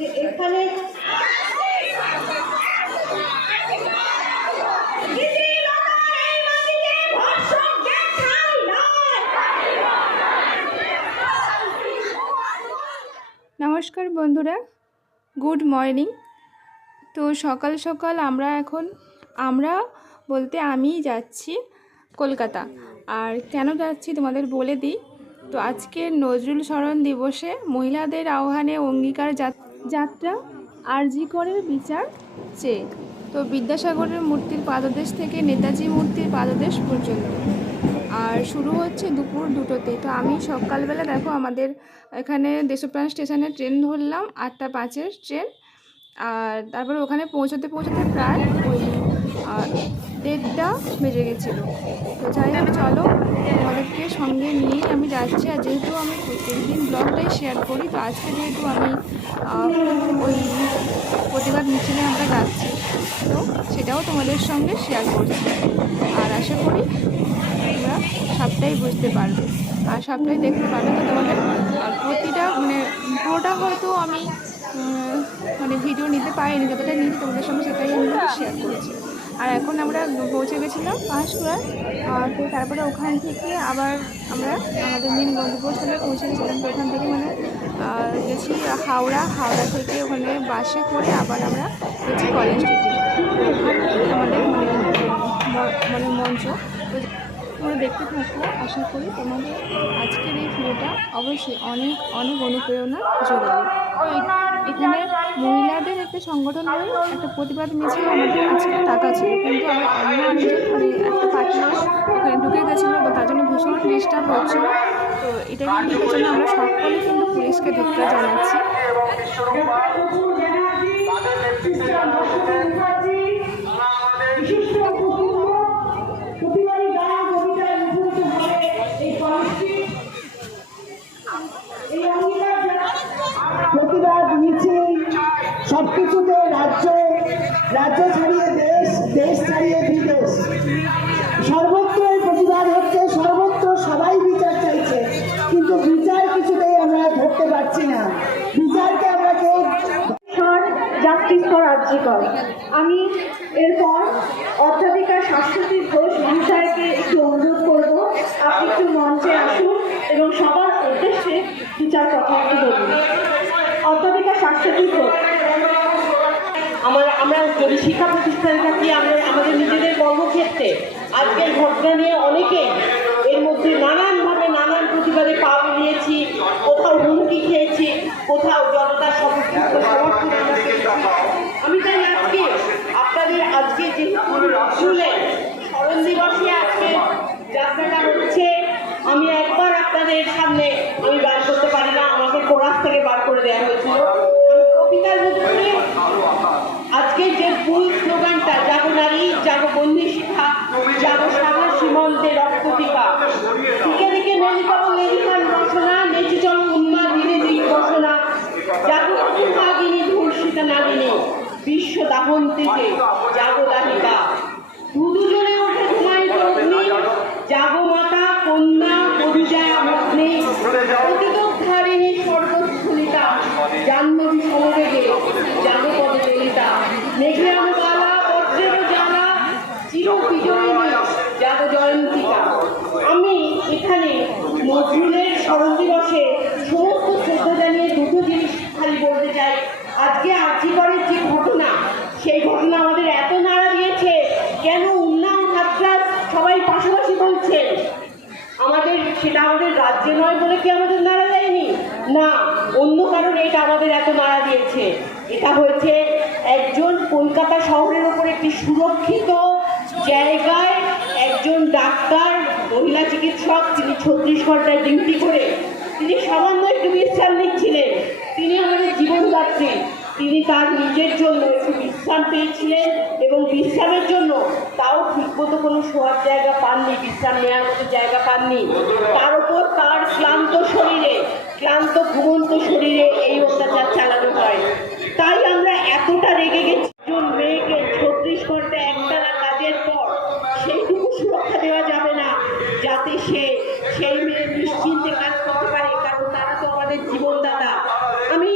যে এখানে নমস্কার বন্ধুরা, গুড মর্নিং। তো সকাল সকাল আমরা এখন, আমরা বলতে আমি যাচ্ছি কলকাতা। আর কেন যাচ্ছি তোমাদের বলে দিই, তো আজকে নজরুল স্মরণ দিবসে মহিলাদের আহ্বানে অঙ্গীকার যাত- যাত্রা আর জি করের বিচার চেয়ে। তো বিদ্যাসাগরের মূর্তির পাদদেশ থেকে নেতাজি মূর্তির পাদদেশ পর্যন্ত। আর শুরু হচ্ছে দুপুর দুটোতে তো আমি সকালবেলা দেখো আমাদের এখানে দেশপ্রাণ স্টেশনে ট্রেন ধরলাম, আটটা পাঁচের ট্রেন। আর তারপরে ওখানে পৌঁছতে পৌঁছতে প্রায় ওই দেড়টা বেজে গেছিল। তো যাই হোক, চলো তোমাদেরকে সঙ্গে নিয়েই আমি যাচ্ছি। আর যেহেতু আমি প্রত্যেকদিন ব্লগটাই শেয়ার করি, তো আজকে যেহেতু আমি ওই প্রতিবাদ মিছিলে আমরা যাচ্ছি, তো সেটাও তোমাদের সঙ্গে শেয়ার করছি। আর আশা করি তোমরা সবটাই বুঝতে পারবে। আর সবটাই দেখতে পারবে তো তোমাদের? প্রতিটা মানে পুরোটা হয়তো আমি মানে ভিডিও নিতে পারিনি, যতটা নিয়েছি তোমাদের সঙ্গে সেটাই আমি শেয়ার করেছি। আর এখন আমরা পৌঁছে গেছিলাম আর তো তারপরে ওখান থেকে আবার আমরা আমাদের মেন গন্তব্যস্থলে পৌঁছে গেছিলাম। তো ওখান থেকে মানে গেছি হাওড়া। হাওড়া থেকে ওখানে বাসে করে আবার আমরা গেছি কলেজ স্ট্রিটে। তো ওখানেই আমাদের মানে মানে মঞ্চ। তোমরা দেখতে থাকো, আশা করি তোমাদের আজকের এই ভিডিওটা অবশ্যই অনেক অনেক অনুপ্রেরণা যোগাবে। এখানে মহিলাদের একটা সংগঠন হয়ে একটা প্রতিবাদ মিছিল আমাদের আজকে টাকা ছিল। কিন্তু আমার অন্য অনেকজন মানে একটা ওখানে ঢুকে গেছিল তো তার জন্য ভীষণ ডিস্টার্ব হচ্ছিল। তো এটা কিন্তু জন্য আমরা সকলে কিন্তু পুলিশকে ধিক্কার জানাচ্ছি। প্রতিবাদ মিছিল সবকিছুতে রাজ্য রাজ্য ছাড়িয়ে দেশ দেশ ছাড়িয়ে বিদেশ। সর্বত্র এই প্রতিবাদ হচ্ছে, সর্বত্র সবাই বিচার চাইছে। কিন্তু বিচার কিছুতেই আমরা ধরতে পারছি না। বিচারকে আমরা কেউ জাস্টিস ফর আর্জিকর আমি এরপর অধ্যাপিকা শাশ্বতী ঘোষ মহাশয়কে একটু অনুরোধ করব আপনি একটু মঞ্চে আসুন এবং সবার উদ্দেশ্যে বিচার কথা একটু বলুন অধ্যাপিকা শাশ্বতী ঘোষ আমার আমরা যদি শিক্ষা প্রতিষ্ঠানের থাকি আমরা আমাদের নিজেদের কর্মক্ষেত্রে আজকের ঘটনা নিয়ে অনেকেই এর মধ্যে নানানভাবে নানান প্রতিবাদে পা মিলিয়েছি, কোথাও হুমকি খেয়েছি, কোথাও জনতার সমর্থন সমর্থন আমরা পেয়েছি। আমি তাই আজকে আপনাদের আজকে যে শুনলেন স্মরণ দিবসে আজকে যাত্রাটা হচ্ছে আমি একবার আপনাদের সামনে আমি বার করতে পারি না আমাকে কোরাস থেকে বার করে দেওয়া হয়েছিল আমি কবিতার মধ্যে আজকে যে ফুল স্লোগানটা জাগো নারী জাগো বন্দি শিখা জাগো সাগর সীমন্তে রক্ত টিকা দিকে দিকে নলিকাব লেলিকার রসনা নেচে চল উন্মাদ ধীরে ধীরে ঘোষণা জাগো নাগিনী, বিশ্ব দাহন্তিতে জাগো দাহিকা। দুজনে ওঠে অগ্নি, জাগো মাতা কন্যা পরিচয় অগ্নি অতিদোদ্ধারিণী স্বর্গস্থলিতা জাহ্নবী সমবেগে জাগো পদে ললিতা মেঘে বালা বজ্রের জ্বালা চির বিজয়িনী জাগো জয়ন্তিকা আমি এখানে নজরুলের স্মরণ দিবসে সমস্ত শ্রদ্ধা জানিয়ে দুটো জিনিস খালি বলতে চাই আজকে আর্থিকরের যে ঘটনা সেই ঘটনা আমাদের এত নাড়া দিয়েছে কেন উন্নয়ন হাতরাস সবাই পাশাপাশি বলছেন আমাদের সেটা আমাদের রাজ্যে নয় বলে কি আমাদের নাড়া দেয়নি না, অন্য কারণে এটা আমাদের এত নাড়া দিয়েছে। এটা হয়েছে একজন কলকাতা শহরের ওপর একটি সুরক্ষিত জায়গায় একজন ডাক্তার, মহিলা চিকিৎসক, তিনি ছত্রিশ ঘন্টায় ডিউটি করে, তিনি সামান্য একটু বিশ্রাম নিচ্ছিলেন। তিনি আমাদের জীবনযাত্রী। তিনি তার নিজের জন্য একটু বিশ্রাম পেয়েছিলেন এবং বিশ্রামের জন্য তাও ঠিকমতো কোনো শোয়ার জায়গা পাননি, বিশ্রাম নেওয়ার মতো জায়গা পাননি। তার উপর তার ক্লান্ত শরীরে, ক্লান্ত ঘুমন্ত শরীরে এই অত্যাচার চালানো হয়। তাই আমরা এতটা রেগে গেছি, একজন মেয়েকে ছত্রিশ ঘণ্টা একটানা কাজের পর সেইটুকু সুরক্ষা দেওয়া যাবে না, যাতে সে সেই মেয়ে নিশ্চিন্তে কাজ করতে পারে কারণ তারা তো আমাদের জীবনদাতা আমি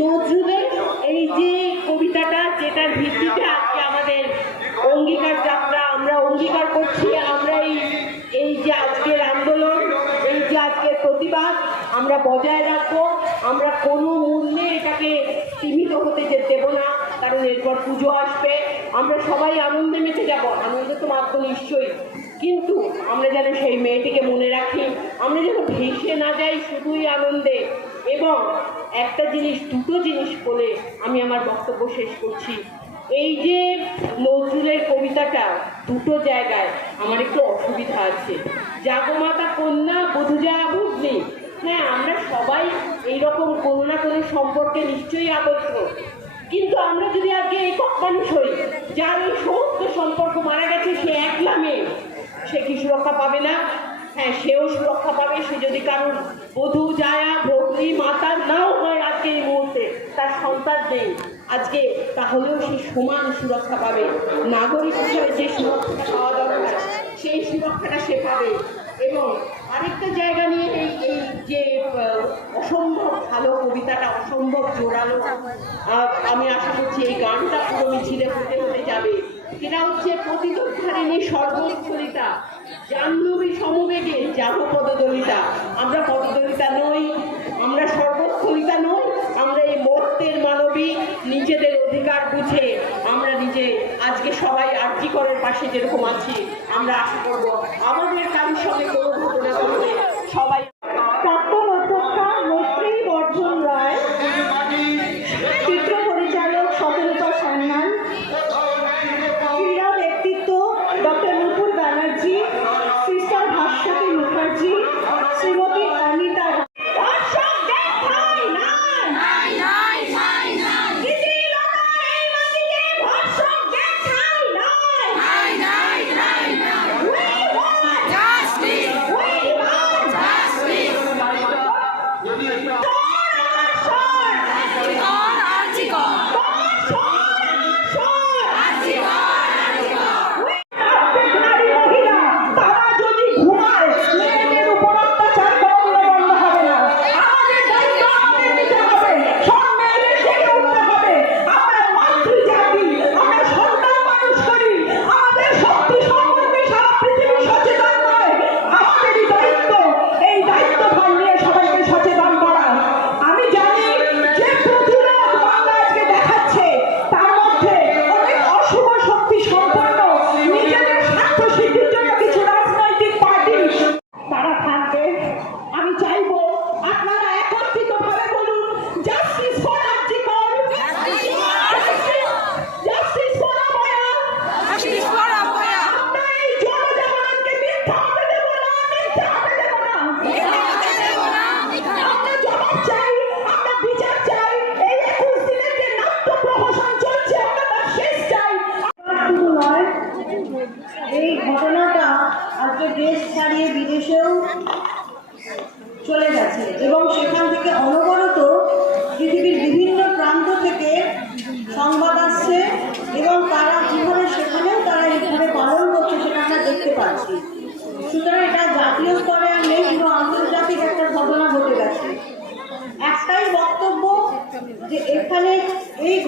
নজরুলের বজায় রাখব আমরা কোনো মূল্যে এটাকে সীমিত হতে দেবো না, কারণ এরপর পুজো আসবে। আমরা সবাই আনন্দে মেতে যাব। আনন্দ তো মাত্র নিশ্চয়ই। কিন্তু আমরা যেন সেই মেয়েটিকে মনে রাখি, আমরা যেন ভেসে না যাই শুধুই আনন্দে। এবং একটা জিনিস, দুটো জিনিস বলে আমি আমার বক্তব্য শেষ করছি। এই যে নজরুলের কবিতাটা দুটো জায়গায়, আমার একটু অসুবিধা আছে। জাগমাতা কন্যা বধুজা বুঝলি। হ্যাঁ আমরা সবাই এইরকম কোনো না কোনো সম্পর্কে নিশ্চয়ই আবদ্ধ কিন্তু আমরা যদি আজকে একক মানুষ হই, যার ওই সমস্ত সম্পর্ক মারা গেছে, সে একলা মেয়ে, সে কি সুরক্ষা পাবে না? হ্যাঁ সেও সুরক্ষা পাবে, সে যদি কারোর বধূ, জায়া, ভগ্নী মাতা নাও হয় আজকে এই মুহূর্তে, তার সন্তান নেই, আজকে তাহলেও সে সমান সুরক্ষা পাবে। নাগরিক হিসেবে যে সুরক্ষাটা পাওয়া দরকার, সেই সুরক্ষাটা সে পাবে। এবং আরেকটা জায়গা নিয়ে এই এই যে অসম্ভব ভালো কবিতাটা, অসম্ভব জোরালো আমি আশা করছি এই গানটা পুরো মিছিলে হতে হতে যাবে। সেটা হচ্ছে প্রতিযোগিনী সর্বস্থলিতা, জাহ্নবী সমবেগে জাহ পদদলিতা আমরা পদদলিতা নই আমরা সর্বস্থলিতা নই আমরা এই মর্তের মানবী নিজেদের অধিকার বুঝে আমরা নিজে আজকে সবাই আর্যিকরের পাশে যেরকম আছি আমরা আশা করব আমাদের কারোর সঙ্গে কোনো ঘটনা ঘটলে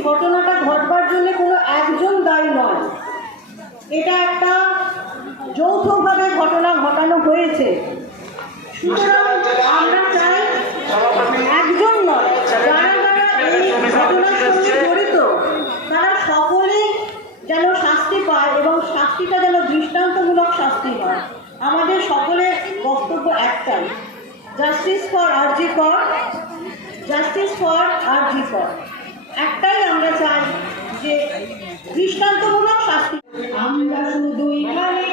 ঘটনাটা ঘটবার জন্য কোনো একজন দায়ী নয়। এটা একটা যৌথভাবে ঘটনা ঘটানো হয়েছে। সুতরাং আমরা চাই একজন নয়, যারা যারা এই তারা সকলেই যেন শাস্তি পায় এবং শাস্তিটা যেন দৃষ্টান্তমূলক শাস্তি আমাদের সকলের বক্তব্য একটাই জাস্টিস ফর আরজি কর জাস্টিস ফর আরজি কর আমরা চাই যে দৃষ্টান্তমূলক শাস্তি। আমরা শুধু এখানে